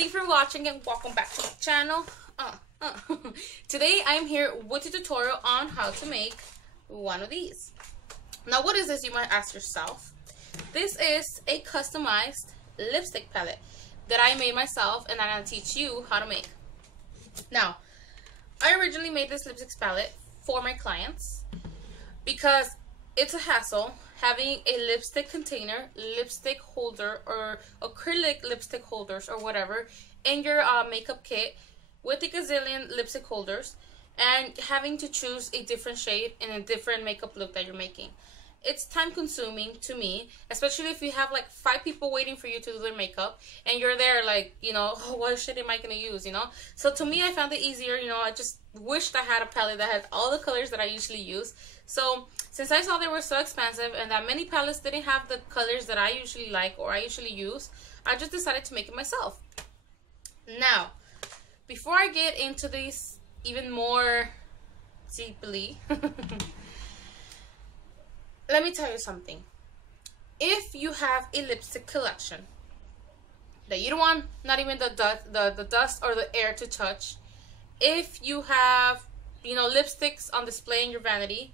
Thanks for watching and welcome back to the channel. Today I'm here with a tutorial on how to make one of these. Now what is this, you might ask yourself? This is a customized lipstick palette that I made myself and I'm going to teach you how to make. Now, I originally made this lipstick palette for my clients because it's a hassle having a lipstick container, lipstick holder, or acrylic lipstick holders or whatever in your makeup kit with a gazillion lipstick holders and having to choose a different shade and a different makeup look that you're making. It's time consuming to me, especially if you have like 5 people waiting for you to do their makeup and you're there like, you know, oh, what shade am I going to use, you know? So to me, I found it easier, you know, I just wished I had a palette that had all the colors that I usually use. So since I saw they were so expensive and that many palettes didn't have the colors that I usually like or I usually use, I just decided to make it myself. Now, before I get into these even more deeply, let me tell you something. If you have a lipstick collection that you don't want not even the dust or the air to touch, if you have, you know, lipsticks on display in your vanity,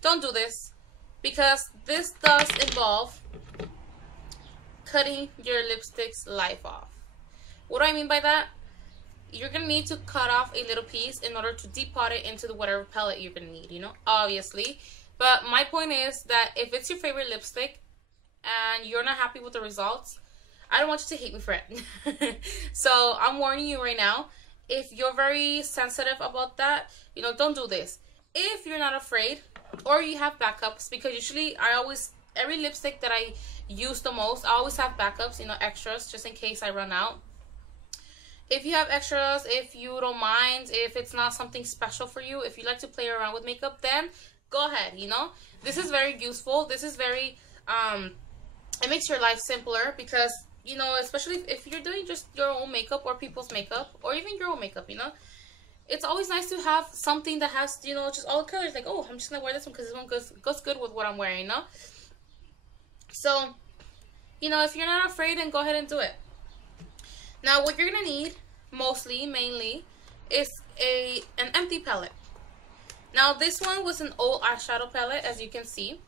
don't do this, because this does involve cutting your lipstick's life off. What do I mean by that? You're going to need to cut off a little piece in order to depot it into the whatever palette you're going to need, you know, obviously. But my point is that if it's your favorite lipstick and you're not happy with the results, I don't want you to hate me for it. So I'm warning you right now, if you're very sensitive about that, you know, don't do this. If you're not afraid or you have backups, because usually every lipstick that I use the most, I always have backups, you know, extras just in case I run out. If you have extras, if you don't mind, if it's not something special for you, if you like to play around with makeup, then go ahead, you know. This is very useful. This is very, it makes your life simpler because, you know, especially if you're doing just your own makeup or people's makeup or even your own makeup, you know. It's always nice to have something that has, you know, just all the colors. Like, oh, I'm just going to wear this one because this one goes good with what I'm wearing, you know. So, you know, if you're not afraid, then go ahead and do it. Now, what you're going to need, mainly, is an empty palette. Now, this one was an old eyeshadow palette, as you can see.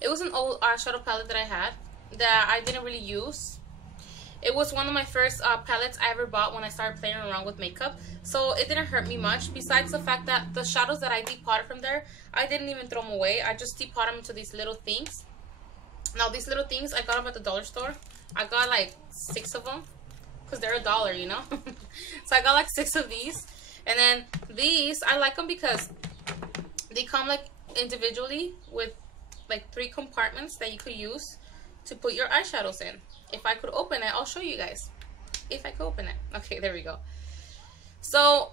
It was an old eyeshadow palette that I had that I didn't really use. It was one of my first palettes I ever bought when I started playing around with makeup. So it didn't hurt me much, besides the fact that the shadows that I depotted from there, I didn't even throw them away. I just depotted them into these little things. Now, these little things, I got them at the dollar store. I got like 6 of them because they're $1, you know. So I got like 6 of these. And then these, I like them because they come like individually with like 3 compartments that you could use to put your eyeshadows in. If I could open it, I'll show you guys. If I could open it. Okay, there we go. So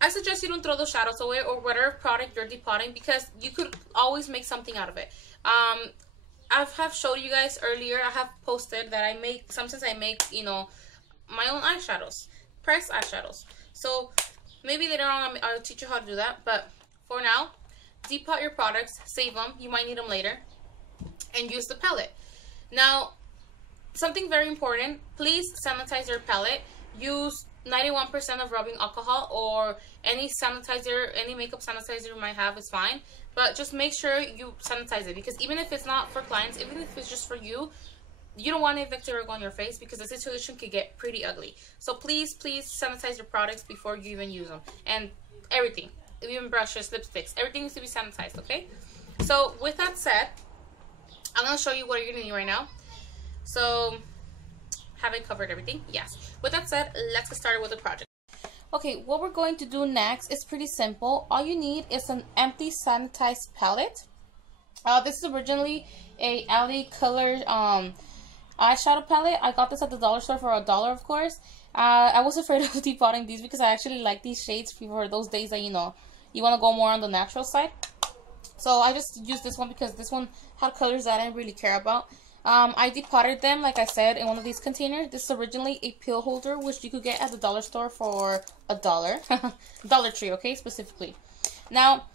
I suggest you don't throw those shadows away or whatever product you're depotting, because you could always make something out of it. I have showed you guys earlier, I have posted that sometimes I make, you know, my own eyeshadows, pressed eyeshadows. So maybe later on I'll teach you how to do that, but for now, depot your products, save them, you might need them later, and use the palette. Now, something very important, please sanitize your palette. Use 91% of rubbing alcohol or any sanitizer, any makeup sanitizer you might have is fine, but just make sure you sanitize it, because even if it's not for clients, even if it's just for you, you don't want a bacteria go on your face because the situation could get pretty ugly. So please sanitize your products before you even use them. And everything, even brushes, lipsticks, everything needs to be sanitized, okay? So with that said, I'm going to show you what you're going to need right now. So, have I covered everything? Yes. With that said, let's get started with the project. Okay, what we're going to do next is pretty simple. All you need is an empty sanitized palette. This is originally a LA Color eyeshadow palette. I got this at the dollar store for $1, of course. I was afraid of depotting these because I actually like these shades for those days that, you know, you want to go more on the natural side. So I just used this one because this one had colors that I didn't really care about. I depotted them, like I said, in one of these containers. This is originally a pill holder, which you could get at the dollar store for $1. Dollar Tree, okay, specifically. Now,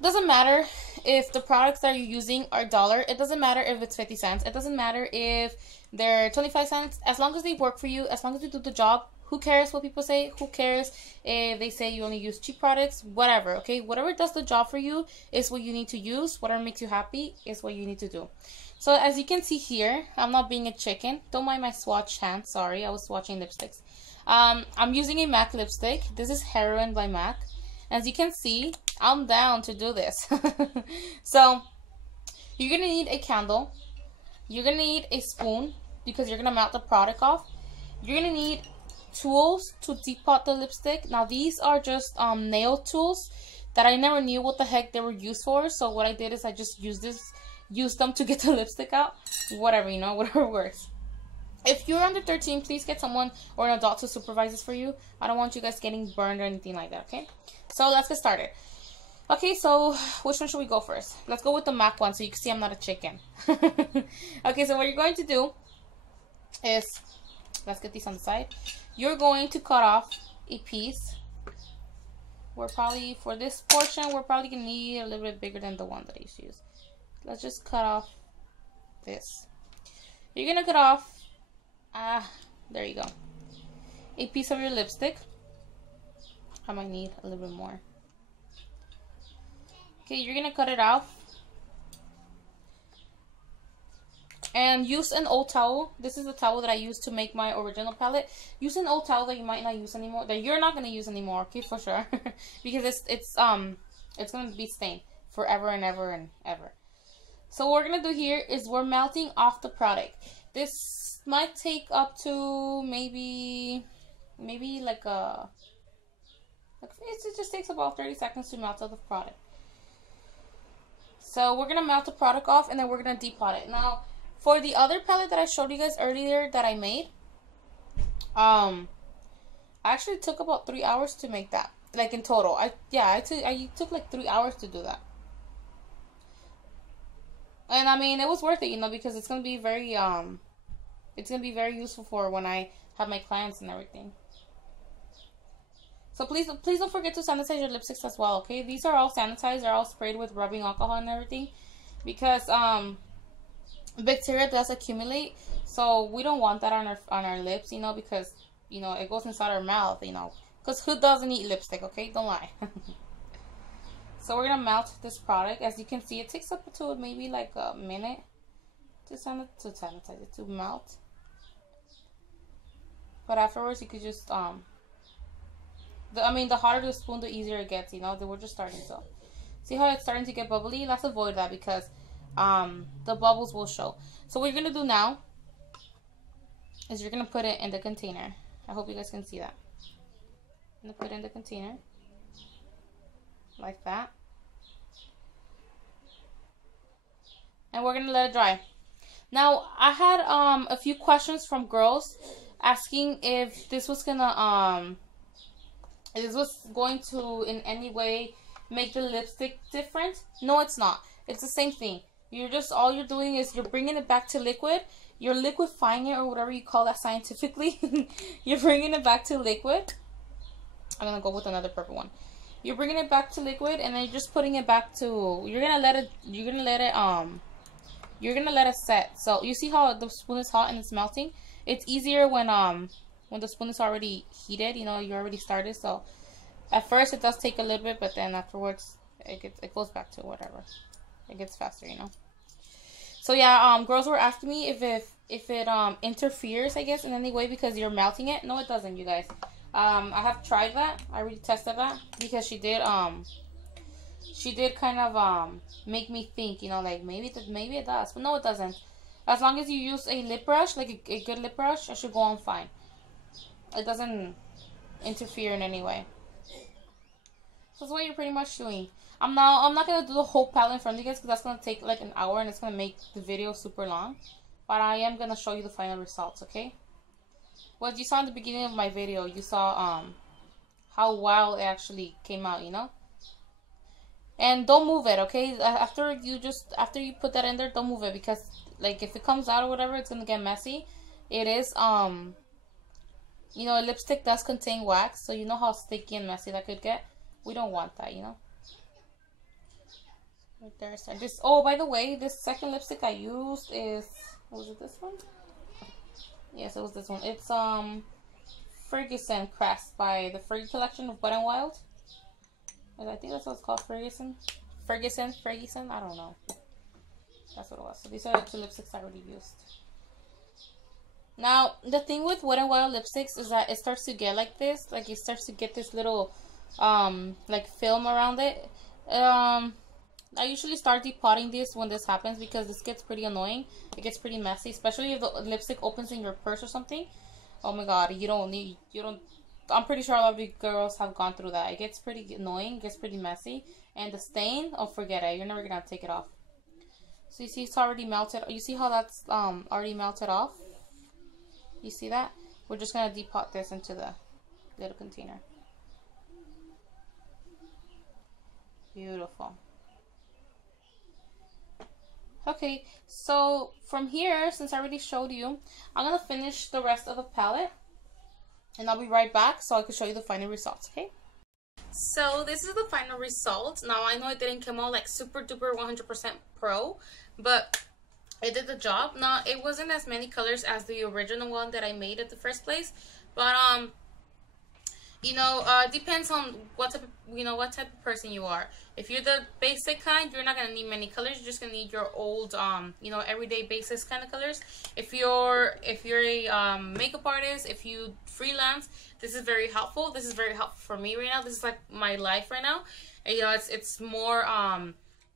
doesn't matter if the products that you're using are $1. It doesn't matter if it's 50 cents. It doesn't matter if They're 25 cents. As long as they work for you, as long as they do the job, who cares what people say? Who cares if they say you only use cheap products? Whatever, okay? Whatever does the job for you is what you need to use. Whatever makes you happy is what you need to do. So as you can see here, I'm not being a chicken. Don't mind my swatch hand. Sorry, I was swatching lipsticks. I'm using a MAC lipstick. This is Heroin by MAC. As you can see, I'm down to do this. So you're going to need a candle. You're going to need a spoon because you're going to melt the product off. You're going to need tools to depot the lipstick. Now these are just nail tools that I never knew what the heck they were used for. So what I did is I just used them to get the lipstick out. Whatever, you know, whatever works. If you're under 13, please get someone or an adult to supervise this for you. I don't want you guys getting burned or anything like that, okay? So let's get started. Okay, so which one should we go first? Let's go with the MAC one so you can see I'm not a chicken. Okay, so what you're going to do is, let's get these on the side. You're going to cut off a piece. We're probably, for this portion, we're probably going to need a little bit bigger than the one that I used to use. Let's just cut off this. You're going to cut off, there you go, a piece of your lipstick. I might need a little bit more. Okay, you're going to cut it off. And use an old towel. This is the towel that I used to make my original palette. Use an old towel that you might not use anymore, that you're not going to use anymore, okay, for sure. Because it's going to be stained forever and ever and ever. So what we're going to do here is we're melting off the product. This might take up to maybe like it just takes about 30 seconds to melt off the product. So we're going to melt the product off and then we're going to depot it. Now, for the other palette that I showed you guys earlier that I made, I actually took about 3 hours to make that. Like in total. I took like 3 hours to do that. And I mean, it was worth it, you know, because it's going to be very useful for when I have my clients and everything. So please don't forget to sanitize your lipsticks as well, okay? These are all sanitized. They're all sprayed with rubbing alcohol and everything. Because bacteria does accumulate, so we don't want that on our lips, you know, because, you know, it goes inside our mouth, you know, because who doesn't eat lipstick, okay? Don't lie. So we're gonna melt this product. As you can see, it takes up to maybe like a minute to sanitize it, to melt. But afterwards, you could just the hotter the spoon, the easier it gets, you know. We're just starting, so see how it's starting to get bubbly? Let's avoid that because the bubbles will show. So what you're gonna do now is you're gonna put it in the container. I hope you guys can see that. I'm gonna put it in the container like that, and we're gonna let it dry. Now I had a few questions from girls asking if this was gonna going to in any way make the lipstick different. No, it's not. It's the same thing. All you're doing is you're bringing it back to liquid. You're liquefying it, or whatever you call that scientifically. You're bringing it back to liquid. I'm gonna go with another purple one. You're bringing it back to liquid, and then you're just putting it back to. You're gonna let it set. So you see how the spoon is hot and it's melting. It's easier when the spoon is already heated. You know, you already started. So at first it does take a little bit, but then afterwards it goes back to whatever. It gets faster, you know. So yeah, girls were asking me if it interferes, I guess, in any way because you're melting it. No, it doesn't, you guys. I have tried that. I already tested that because she did kind of make me think, you know, like maybe it does, but no, it doesn't. As long as you use a lip brush, like a good lip brush, it should go on fine. It doesn't interfere in any way. So that's what you're pretty much doing. I'm not gonna do the whole palette in front of you guys because that's gonna take like an hour and it's gonna make the video super long. But I am gonna show you the final results, okay? What you saw in the beginning of my video, you saw how well it actually came out, you know. And don't move it, okay? After you put that in there, don't move it because like if it comes out or whatever, it's gonna get messy. It is you know, a lipstick does contain wax, so you know how sticky and messy that could get. We don't want that, you know. Right there. So oh, by the way, this second lipstick I used is, was it this one? Yes, it was this one. It's Ferguson Crest by the Fergie collection of Wet n Wild. I think that's what it's called, Ferguson. Ferguson. I don't know. That's what it was. So these are the two lipsticks I already used. Now the thing with Wet n Wild lipsticks is that it starts to get like this, like it starts to get this little like film around it. I usually start depotting this when this happens because this gets pretty annoying. It gets pretty messy, especially if the lipstick opens in your purse or something. Oh my god, you don't. I'm pretty sure a lot of you girls have gone through that. It gets pretty annoying, it gets pretty messy, and the stain, oh forget it. You're never gonna take it off. So you see it's already melted. You see how that's already melted off? You see that? We're just gonna depot this into the little container. Beautiful. Okay, so from here, since I already showed you, I'm gonna finish the rest of the palette, and I'll be right back so I can show you the final results. Okay. So this is the final result. Now I know it didn't come out like super duper 100% pro, but it did the job. Now it wasn't as many colors as the original one that I made at the first place, but you know, depends on what type of, what type of person you are. If you're the basic kind, you're not gonna need many colors. You're just gonna need your old, everyday basis kind of colors. If you're a makeup artist, if you freelance, this is very helpful. This is very helpful for me right now. This is like my life right now. And,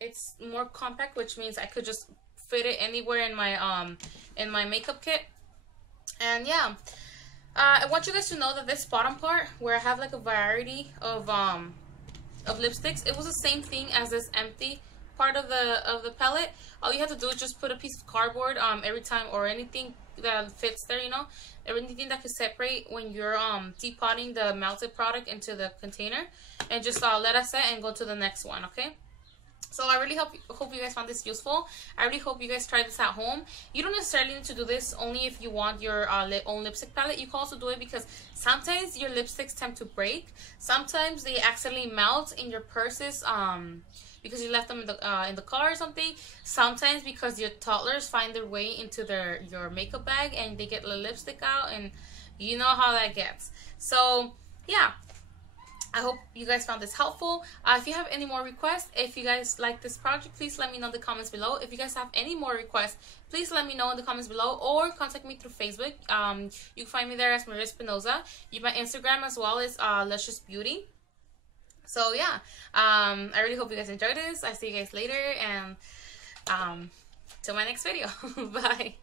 it's more compact, which means I could just fit it anywhere in my makeup kit. And yeah. I want you guys to know that this bottom part, where I have like a variety of lipsticks, it was the same thing as this empty part of the palette. All you have to do is just put a piece of cardboard every time, or anything that fits there, anything that can separate when you're depotting the melted product into the container, and just let it set and go to the next one. Okay. So I really hope you guys found this useful. I really hope you guys try this at home. You don't necessarily need to do this only if you want your own lipstick palette. You can also do it because sometimes your lipsticks tend to break. Sometimes they accidentally melt in your purses because you left them in the car or something. Sometimes because your toddlers find their way into your makeup bag and they get the lipstick out, and you know how that gets. So yeah. I hope you guys found this helpful. If you have any more requests, if you guys like this project, please let me know in the comments below. If you guys have any more requests, please let me know in the comments below, or contact me through Facebook. You can find me there as Maria Espinoza. My Instagram as well is Luscious Beauty. So yeah, I really hope you guys enjoyed this. I see you guys later, and till my next video. Bye.